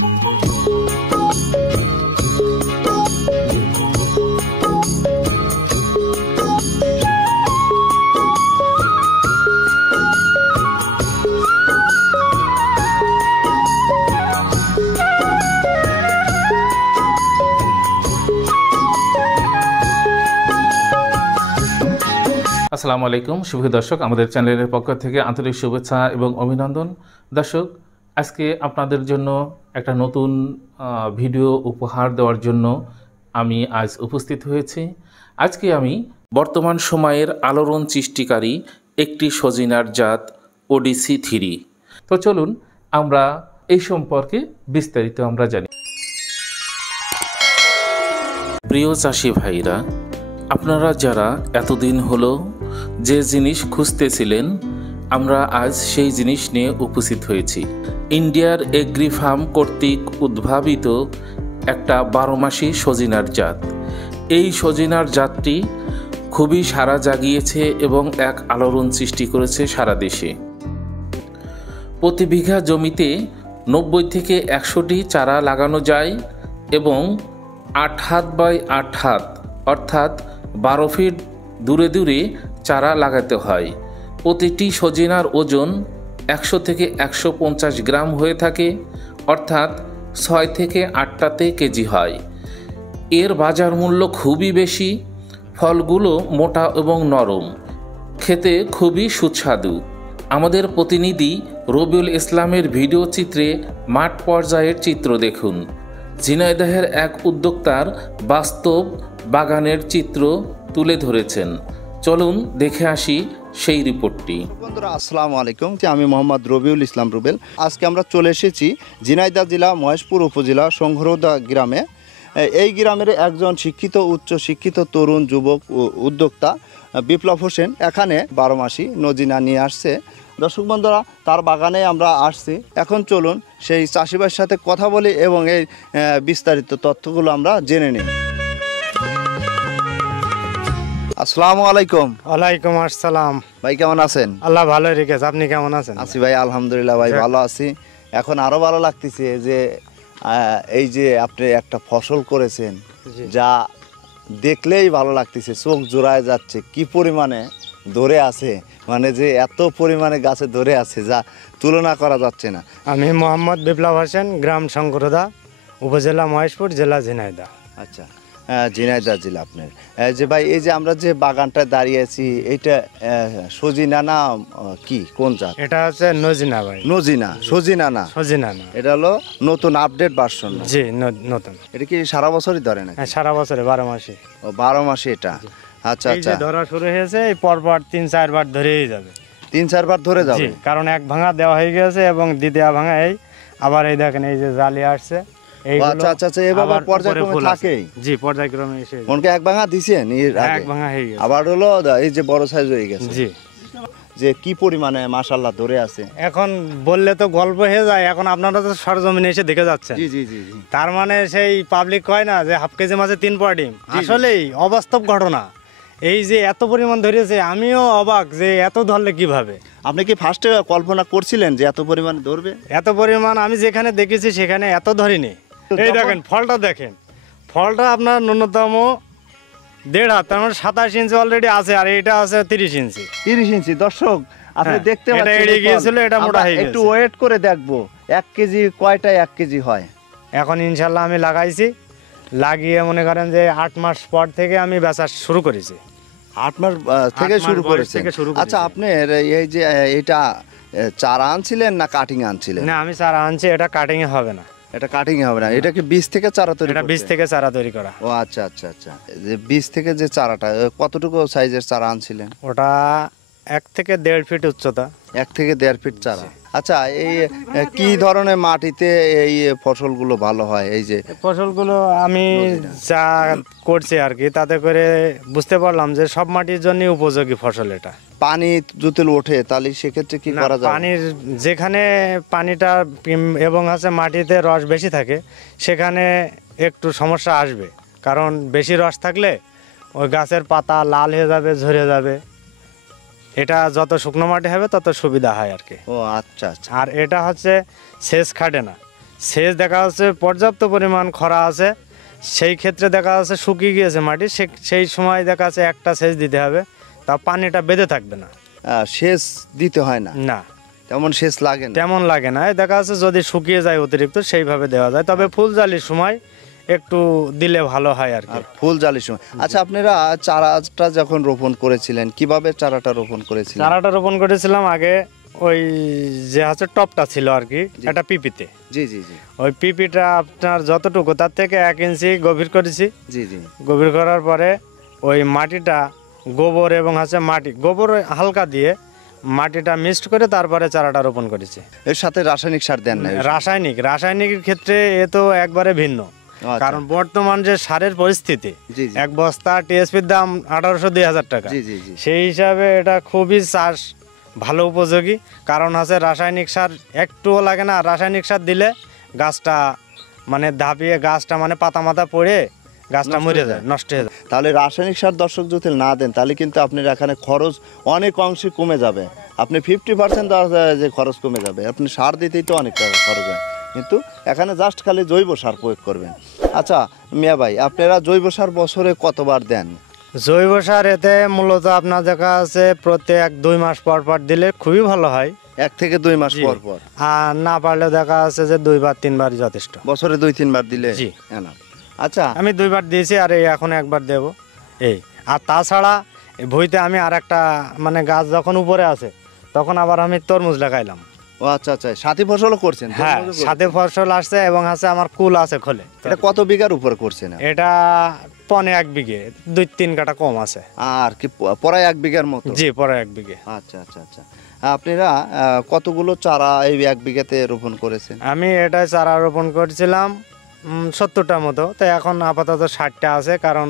আসসালামু আলাইকুম সুপ্রিয় দর্শক, আমাদের চ্যানেলের পক্ষ থেকে আন্তরিক শুভেচ্ছা এবং অভিনন্দন। দর্শক, আজকে আপনাদের জন্য একটা নতুন ভিডিও উপহার দেওয়ার জন্য আমি আজ উপস্থিত হয়েছি। আজকে আমি বর্তমান সময়ের আলোড়ন সৃষ্টিকারী একটি সজিনার জাত ODC3। তো চলুন আমরা এই সম্পর্কে বিস্তারিত আমরা জানি। প্রিয় চাষি ভাইরা, আপনারা যারা এতদিন হলো যে জিনিস খুঁজতেছিলেন, আমরা আজ সেই জিনিস নিয়ে উপস্থিত হয়েছি। ইন্ডিয়ার এগ্রি ফার্ম কর্তৃক উদ্ভাবিত একটা 12 মাসি সজিনার জাত। এই সজিনার জাতটি খুবই সাড়া জাগিয়েছে এবং এক আলোড়ন সৃষ্টি করেছে সারা দেশে। প্রতি বিঘা জমিতে 90 থেকে 100টি চারা লাগানো যায় এবং 8 হাত বাই 8 হাত অর্থাৎ 12 ফিট দূরে দূরে চারা লাগাতে হয়। প্রতিটি সজিনার ওজন 100 থেকে 150 গ্রাম হয়ে থাকে, অর্থাৎ 6 থেকে 8টাতে কেজি হয়। এর বাজার মূল্য খুবই বেশি। ফলগুলো মোটা এবং নরম, খেতে খুবই সুস্বাদু। আমাদের প্রতিনিধি রবিউল ইসলামের ভিডিও চিত্রে মাঠ পর্যায়ের চিত্র দেখুন। ঝিনাইদহের এক উদ্যোক্তার বাস্তব বাগানের চিত্র তুলে ধরেছেন। চলুন দেখে আসি সেই রিপোর্টটি। বন্ধুরা, আসসালামু আলাইকুম। আমি মোহাম্মদ রবিউল ইসলাম রুবেল। আজকে আমরা চলে এসেছি ঝিনাইদহ জেলা মহেশপুর উপজেলা সংঘরোদা গ্রামে। এই গ্রামের একজন শিক্ষিত উচ্চ শিক্ষিত তরুণ যুবক উদ্যোক্তা বিপ্লব হোসেন এখানে 12 মাসি নজিনা নিয়ে আসছে। দর্শক বন্ধুরা, তার বাগানে আমরা আসছি। এখন চলুন সেই চাষিবাসীর সাথে কথা বলি এবং এই বিস্তারিত তথ্যগুলো আমরা জেনে নিই। আসসালামু আলাইকুম। ওয়ালাইকুম আসসালাম। ভাই কেমন আছেন? আল্লাহ ভালো রেখেছে, আপনি কেমন আছেন? আছি ভাই, আলহামদুলিল্লাহ ভাই, ভালো আছি। এখন আরো ভালো লাগতেছে যে এই যে আপনি একটা ফসল করেছেন, যা দেখলেই ভালো লাগতেছে, চোখ জোড়ায় যাচ্ছে। কি পরিমাণে ধরে আছে, মানে যে এত পরিমাণে গাছে ধরে আছে যা তুলনা করা যাচ্ছে না। আমি মোহাম্মদ বিপ্লব হোসেন, গ্রাম শঙ্করদা, উপজেলা মহেশপুর, জেলা ঝিনাইদহ। আচ্ছা, ঝিনাইদহ জেলা আপনার। যে ভাই, এই যে আমরা যে বাগানটা দাঁড়িয়ে আছি, এইটা সজিনা না কি, কোন জাত? এটা হচ্ছে নজিনা ভাই। নজিনা, সজিনা না? সজিনা না, এটা হলো নতুন আপডেট ভার্সন। জি, নতুন। এটা কি সারা বছরই ধরে না? হ্যাঁ, সারা বছরে 12 মাসে। ও, 12 মাসে এটা। আচ্ছা আচ্ছা, ধরা শুরু হয়েছে, এই পরপর 3-4 বার ধরেই যাবে। 3-4 বার ধরে যাবে, কারণ এক ভাঙা দেওয়া হয়ে গেছে এবং দ্বিতীয় ভাঙা এই আবার এই দেখেন এই যে জালি আসছে। আচ্ছা আচ্ছা আচ্ছা, এভাবে পর্যায়ক্রমে থাকে? জি, পর্যায়ক্রমে এসে মনকে এক ভাঙা দিছেন, এক ভাঙা হয়ে গেছে, আবার হলো এই যে বড় সাইজ হয়ে গেছে। জি, যে কি পরিমাণে মাশাআল্লাহ ধরে আছে। এখন বললে তো গল্প হয়ে যায়, এখন আপনারা তো সরজমিনে এসে দেখে যাচ্ছেন। জি জি জি জি। তার মানে সেই পাবলিক কয় না যে হাফ কেজি মাছে 3 পোয়া ডিম, আসলেই অবাস্তব ঘটনা। এই যে এত পরিমাণ ধরেছে, আমিও অবাক যে এত ধরলে কিভাবে। আপনি কি ফার্স্টে কল্পনা করছিলেন যে এত পরিমাণ ধরবে? এত পরিমাণ আমি যেখানে দেখেছি সেখানে এত ধরিনি। এই দেখেন ফলটা, দেখেন ফলটা আপনার ন্যূনতম 1.5 হাত, তার মানে 27 ইঞ্চি অলরেডি আছে, আর এটা আছে 30 ইঞ্চি। 30 ইঞ্চি। দর্শক আপনি দেখতে পাচ্ছেন, এটা এড়িয়ে গিয়েছিল, এটা মোটা হয়ে গেছে। একটু ওয়েট করে দেখবো 1 কেজি কয়টায় 1 কেজি হয়। এখন ইনশাল্লাহ আমি লাগাইছি, লাগিয়ে মনে করেন যে 8 মাস পর থেকে আমি বেচা শুরু করেছি। 8 মাস থেকে শুরু করেছে? আচ্ছা, আপনার এই যে এটা চারা আনছিলেন না কাটিং আনছিলেন? না, আমি চারা আনছি, এটা কাটিং এ হবে না। এটা কাটিং এ হবে না, এটা কি বীজ থেকে চারা তৈরি? এটা বীজ থেকে চারা তৈরি করা। ও আচ্ছা আচ্ছা আচ্ছা। যে বীজ থেকে যে চারাটা, কতটুকু সাইজের চারা আনছিলেন? ওটা 1 থেকে 1.5 ফিট উচ্চতা। 1 থেকে 1.5 ফিট চারা। আচ্ছা, এই কি ধরনের মাটিতে এই ফসলগুলো ভালো হয়? এই যে ফসলগুলো আমি যা করছি আর কি, তাতে করে বুঝতে পারলাম যে সব মাটির জন্য উপযোগী ফসল এটা। পানি যদি ওঠে তাহলে সেক্ষেত্রে কি করা যায়? পানির যেখানে পানিটা এবং মাটিতে রস বেশি থাকে সেখানে একটু সমস্যা আসবে, কারণ বেশি রস থাকলে ওই গাছের পাতা লাল হয়ে যাবে, ঝরে যাবে। এটা যত শুকনো মাটি হবে তত সুবিধা হয় আর কি। ও আচ্ছা আচ্ছা। আর এটা হচ্ছে সেচ খাটে না, সেচ দেখা যাচ্ছে পর্যাপ্ত পরিমাণ খরা আছে, সেই ক্ষেত্রে দেখা যাচ্ছে শুকিয়ে গিয়েছে মাটি, সেই সময় দেখা যাচ্ছে একটা সেচ দিতে হবে, তা পানিটা বেঁধে থাকবে না। সেচ দিতে হয় না? না, তেমন সেচ লাগে না। তেমন লাগে না। দেখা যাচ্ছে যদি শুকিয়ে যায় অতিরিক্ত সেইভাবে দেওয়া যায়, তবে ফুলজালির সময় একটু দিলে ভালো হয় আর কি। ফুলজালির সময়। আচ্ছা, আপনারা চারাটা যখন রোপণ করেছিলেন কিভাবে চারাটা রোপণ করেছিলেন? চারাটা রোপণ করেছিলাম আগে ওই যে হচ্ছে টপটা ছিল আর কি, একটা পিপিতে। জি জি জি। ওই পিপিটা আপনার যতটুকু তার থেকে 1 ইঞ্চি গভীর করেছি। জি জি। গভীর করার পরে ওই মাটিটা গোবর এবং হচ্ছে মাটি, গোবর হালকা দিয়ে মাটিটা মিক্সড করে তারপরে চারাটা রোপণ করেছি। এর সাথে রাসায়নিক সার দেন না? রাসায়নিকের ক্ষেত্রে এ তো একবারে ভিন্ন। কারণ বর্তমান যে সারের পরিস্থিতি, এক বস্তা টিএসপির দাম 1800-2000 টাকা। সেই হিসাবে এটা খুবই চাষ ভালো উপযোগী। কারণ হচ্ছে রাসায়নিক সার একটুও লাগে না। রাসায়নিক সার দিলে গাছটা মানে ধাপিয়ে গাছটা মানে পাতা মাথা পড়ে গাছটা মরে যায়, নষ্ট হয়ে যায়। তাহলে রাসায়নিক সার দর্শক যদি না দেন তাহলে কিন্তু আপনার এখানে খরচ অনেক অংশে কমে যাবে। আপনি 50% যে খরচ কমে যাবে। আপনি সার দিতেই তো অনেক টাকা খরচ হয়, কিন্তু এখানে জাস্ট খালি জৈব সার প্রয়োগ করবেন। আচ্ছা মিয়া ভাই, আপনারা জৈব সার বছরে কতবার দেন? জৈব সার এতে মূলত আপনার দেখা আছে প্রত্যেক 2 মাস পর পর দিলে খুবই ভালো হয়। 1 থেকে 2 মাস পর পর, আর না পারলে দেখা আছে যে 2-3 বার যথেষ্ট। বছরে 2-3 বার দিলে? জি। আচ্ছা, আমি 2 বার দিয়েছি আর এই এখন 1 বার দেব এই। আর তাছাড়া ভুঁইতে আমি আর একটা মানে গাছ যখন উপরে আছে তখন আবার আমি তরমুজ লাগাইলাম। ও আচ্ছা আচ্ছা, সাথী ফসলও করছেন? হ্যাঁ, সাথে ফসল আসছে এবং আছে আমার কুল আছে খোলে। এটা কত বিঘার উপরে করছেন? এটা 1.5 বিঘে, 2-3 কাঠা কম আছে। আর কি প্রায় 1 বিঘার মতো? জি, প্রায় 1 বিঘে। আচ্ছা আচ্ছা আচ্ছা। আপনারা কতগুলো চারা এই 1 বিঘাতে রোপণ করেছেন? আমি এটা চারা রোপণ করেছিলাম 70টা মতো। তো এখন আপাতত 60টা আছে, কারণ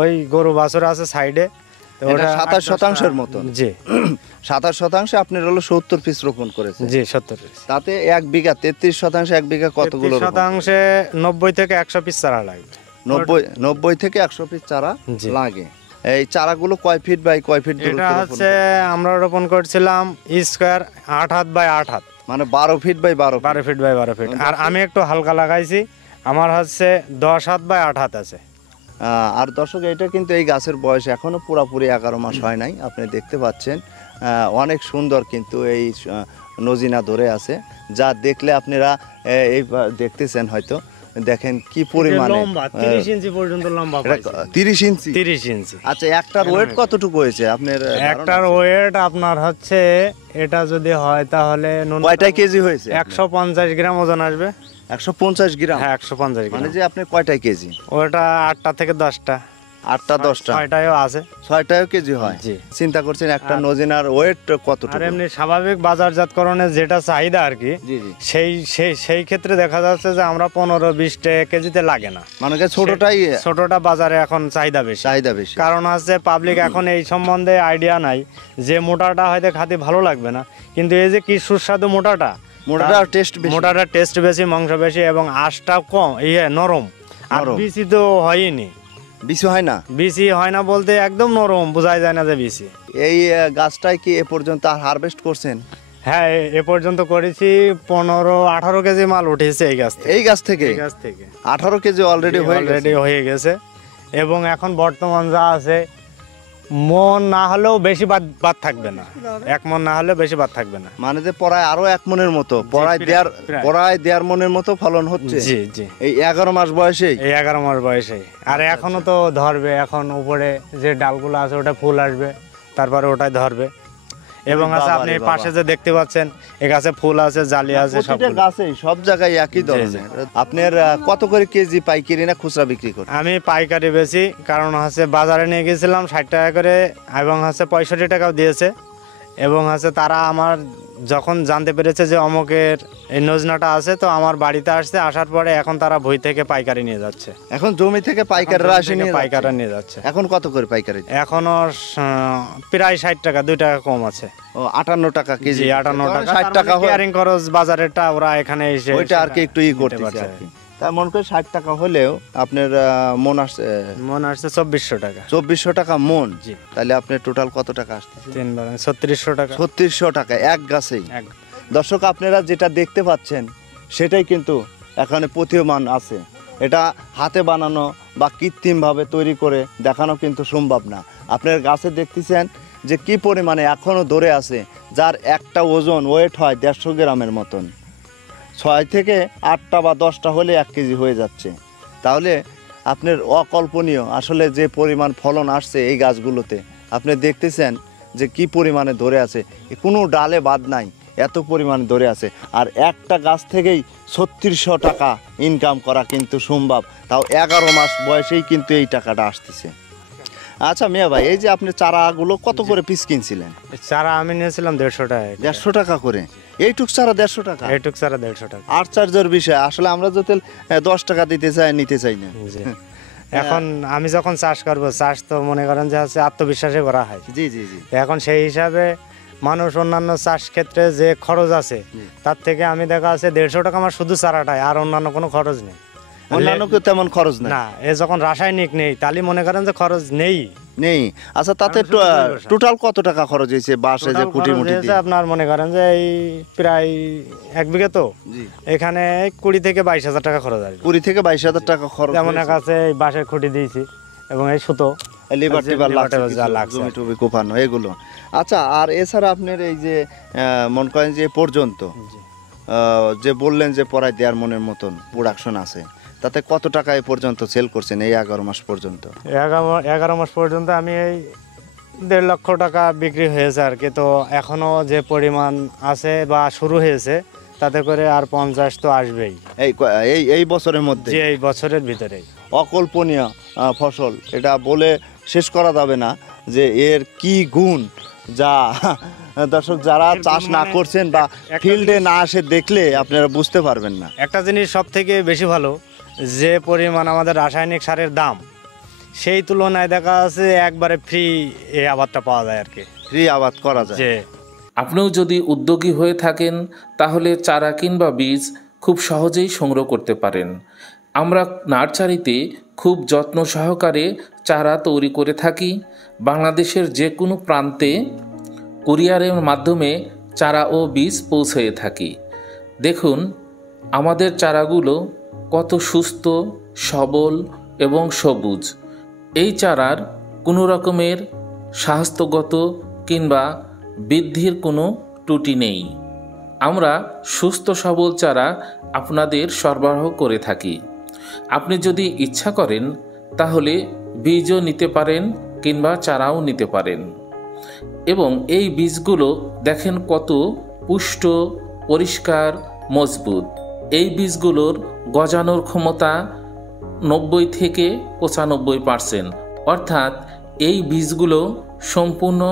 ওই গরু বাছুর আছে সাইডে। 27% মতো? জি। 27% আপনার হলো 70 পিস রোপণ করেছে? জি, 70 পিস। তাতে 1 বিঘা 33% 1 বিঘা কতগুলো? 33% 90 থেকে 100 পিস চারা লাগবে। 90 থেকে 100 পিস চারা লাগে। এই চারাগুলো কয় ফিট বাই কয় ফিট? এটা হচ্ছে আমরা রোপণ করছিলাম স্কয়ার 8 হাত বাই 8 হাত, মানে 12 feet by 12 feet by 12 feet. আর আমি একটু হালকা লাগাইছি, আমার হচ্ছে 10 হাত বাই 8 হাত আছে। আর দর্শক, এটা কিন্তু এই গাছের বয়স এখনো পুরোপুরি 11 মাস হয় নাই। আপনি দেখতে পাচ্ছেন অনেক সুন্দর কিন্তু এই নজিনা ধরে আছে, যা দেখলে আপনারা এই দেখতেছেন হয়তো। দেখেন কি পরিমাণে, 30 ইঞ্চি পর্যন্ত লম্বা। 30 ইঞ্চি? 30 ইঞ্চি। আচ্ছা, একটার ওয়েট কতটুকু হয়েছে আপনার? একটার ওয়েট আপনার হচ্ছে এটা যদি হয় তাহলে কয়টা কেজি হয়েছে? 150 গ্রাম ওজন আসবে। 150 গ্রাম? হ্যাঁ, 150 গ্রাম। মানে যে আপনি কয়টা কেজি? ওটা 8টা থেকে 10টা। 8টা 10টা? 6টাও আছে। 6টাও কেজি হয়? জি। চিন্তা করছেন একটা নজিনার ওয়েট কতটুকু? আর এমনি স্বাভাবিক বাজারজাতকরণের যেটা চাহিদা আর কি, সেই ক্ষেত্রে দেখা যাচ্ছে যে আমরা 15-20 কেজিতে লাগে না। মানে ছোটটা বাজারে এখন চাহিদা বেশি। কারণ আছে পাবলিক এখন এই সম্বন্ধে আইডিয়া নাই যে মোটাটা হয়তো খাতে ভালো লাগবে না, কিন্তু এই যে কি সুস্বাদু মোটাটা টেস্ট বেশি, মাংস বেশি এবং আঁশটাও কম, নরম। আর বেশি তো হয়নি। বেশি হয় না? বেশি হয় না বলতে একদম নরম, বোঝাই যায় না যে বেশি। এই গাছটাই কি এ পর্যন্ত হারভেস্ট করছেন? হ্যাঁ, এ পর্যন্ত করেছি 15-18 কেজি মাল উঠেছে এই গাছ থেকে। 18 কেজি অলরেডি হয়ে গেছে। এবং এখন বর্তমান যা আছে, মন না হলেও বেশি বাদ থাকবে না, 1 মন না হলেও বেশি বাদ থাকবে না। মানে যে প্রায় আরো 1 মনের মতো, প্রায় 1.5 মনের মতো ফলন হচ্ছে? জি জি। এই 11 মাস বয়সে? এই 11 মাস বয়সে। আর এখনো তো ধরবে, এখন উপরে যে ডালগুলো আছে ওটা ফুল আসবে, তারপরে ওটাই ধরবে। এবং আছে আপনি পাশে যে দেখতে পাচ্ছেন এই গাছে ফুল আছে, জালি আছে, সব জায়গায় একই ধরনের। আপনার কত করে কেজি পাইকারি না খুচরা বিক্রি করেন? আমি পাইকারি বেশি, কারণ হচ্ছে বাজারে নিয়ে গেছিলাম 60 টাকা করে এবং হচ্ছে 65 টাকাও দিয়েছে। এবং হচ্ছে তারা আমার যখন জানতে পেরেছে যে অমুকের এই নজনাটা আছে, তো আমার বাড়িতে আসার পরে এখন তারা ভুঁই থেকে পাইকারি নিয়ে যাচ্ছে। এখন জমি থেকে পাইকাররা নিয়ে যাচ্ছে। এখন কত করে পাইকারি? এখনো প্রায় 60 টাকা, 2 টাকা কম আছে। 58 টাকা কেজি? 58 টাকা। 60 টাকা ক্যারিং খরচ বাজারেরটা ওরা এখানে এসে ওইটা আর কি একটু করতে পারছে। তার মনে করে 60 টাকা হলেও আপনার মন আসছে 2400 টাকা। 2400 টাকা মন? জি। তাহলে আপনার টোটাল কত টাকা আসছে? 3600 টাকা। 3600 টাকা এক গাছেই? দর্শক, আপনারা যেটা দেখতে পাচ্ছেন সেটাই কিন্তু এখানে প্রতীয়মান আছে। এটা হাতে বানানো বা কৃত্রিমভাবে তৈরি করে দেখানো কিন্তু সম্ভব না। আপনার গাছে দেখতেছেন যে কি পরিমাণে এখনও ধরে আছে, যার একটা ওজন ওয়েট হয় 150 গ্রামের মতন। 6 থেকে 8টা বা 10টা হলে 1 কেজি হয়ে যাচ্ছে। তাহলে আপনার অকল্পনীয় আসলে যে পরিমাণ ফলন আসছে এই গাছগুলোতে, আপনি দেখতেছেন যে কি পরিমাণে ধরে আছে, কোনো ডালে বাদ নাই, এত পরিমাণে ধরে আছে। আর একটা গাছ থেকেই 3600 টাকা ইনকাম করা কিন্তু সম্ভব, তাও 11 মাস বয়সেই কিন্তু এই টাকাটা আসতেছে। আচ্ছা মিয়া ভাই, এই যে আপনি চারাগুলো কত করে পিস কিনছিলেন? চারা আমি নিয়েছিলাম 150 টাকা। 150 টাকা করে? এইটুক চারা 150 টাকা? এইটুক চারা 150 টাকা। আশ্চর্যের বিষয়, আসলে আমরা যদি 10 টাকা দিতে চাই, নিতে চাই না। এখন আমি যখন চাষ করব, চাষ তো মনে করেন যে হচ্ছে আত্মবিশ্বাসে করা হয়। জি জি জি। এখন সেই হিসাবে মানুষ অন্যান্য চাষ ক্ষেত্রে যে খরচ আছে তার থেকে আমি দেখা আছে 150 টাকা আমার শুধু চারাটায়, আর অন্যান্য কোনো খরচ নেই। অন্যান্য তেমন খরচ না, এ যখন রাসায়নিক নেই তাহলে মনে করেন যে খরচ নেই। আচ্ছা, তাতে টোটাল কত টাকা খরচ হয়েছে বাসে যে কুটি মুটি দিয়ে? আপনার মনে করেন যে এই প্রায় 1 বিঘা, তো এখানে 20 থেকে 22 হাজার টাকা খরচ আসবে। 20 থেকে 22 হাজার টাকা খরচ। যেমন কাছে এই বাঁশের খুঁটি দিয়েছি এবং এই সুতো, লেবার টেবার লাগছে, জমি টমি কোপানো এগুলো। আচ্ছা, আর এছাড়া আপনার এই যে মনে করেন যে পর্যন্ত যে বললেন যে প্রায় 1.5 মনের মতন প্রোডাকশন আছে, তাতে কত টাকা এ পর্যন্ত সেল করছেন এই 11 মাস পর্যন্ত? 11 মাস পর্যন্ত আমি এই 1.5 লক্ষ টাকা বিক্রি হয়েছে আর কি। তো এখনো যে পরিমাণ আছে বা শুরু হয়েছে তাতে করে আর 50 তো আসবেই এই বছরের মধ্যে, যে এই বছরের ভিতরেই। অকল্পনীয় ফসল, এটা বলে শেষ করা যাবে না যে এর কি গুণ, যা দর্শক যারা চাষ না করছেন বা ফিল্ডে না আসে দেখলে আপনারা বুঝতে পারবেন না। একটা জিনিস সব থেকে বেশি ভালো, যে পরিমাণ আমাদের রাসায়নিক সারের দাম, সেই তুলনায় দেখা যাচ্ছে একবারে ফ্রি এই আবাদটা পাওয়া যায় আর কি, ফ্রি আবাদ করা যায়। আপনিও যদি উদ্যোগী হয়ে থাকেন তাহলে চারা কিংবা বীজ খুব সহজেই সংগ্রহ করতে পারেন। আমরা নার্সারিতে খুব যত্ন সহকারে চারা তৈরি করে থাকি। বাংলাদেশের যে কোনো প্রান্তে কুরিয়ারের মাধ্যমে চারা ও বীজ পৌঁছে থাকি। দেখুন আমাদের চারাগুলো কত সুস্থ, সবল এবং সবুজ। এই চারার কোনো রকমের স্বাস্থ্যগত কিংবা বৃদ্ধির কোনো ত্রুটি নেই। আমরা সুস্থ সবল চারা আপনাদের সরবরাহ করে থাকি। আপনি যদি ইচ্ছা করেন তাহলে বীজও নিতে পারেন কিংবা চারাও নিতে পারেন। এবং এই বীজগুলো দেখেন কত পুষ্ট, পরিষ্কার, মজবুত। এই বীজগুলোর গজানোর ক্ষমতা 90 থেকে 95%, অর্থাৎ এই বীজগুলো সম্পূর্ণ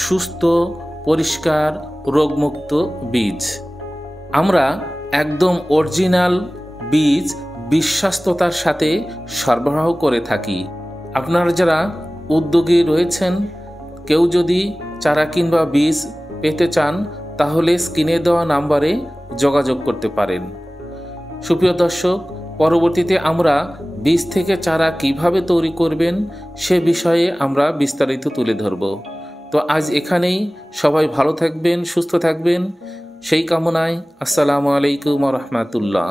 সুস্থ, পরিষ্কার, রোগমুক্ত বীজ। আমরা একদম অরিজিনাল বীজ বিশ্বস্ততার সাথে সরবরাহ করে থাকি। আপনারা যারা উদ্যোগী রয়েছেন, কেউ যদি চারা কিংবা বীজ পেতে চান তাহলে স্ক্রিনে দেওয়া নাম্বারে যোগাযোগ করতে পারেন। সুপ্রিয় দর্শক, পরবর্তীতে আমরা বীজ থেকে চারা কিভাবে তৈরি করবেন সে বিষয়ে আমরা বিস্তারিত তুলে ধরব। তো আজ এখানেই, সবাই ভালো থাকবেন, সুস্থ থাকবেন সেই কামনায়। আসসালামু আলাইকুম ওয়া রাহমাতুল্লাহ।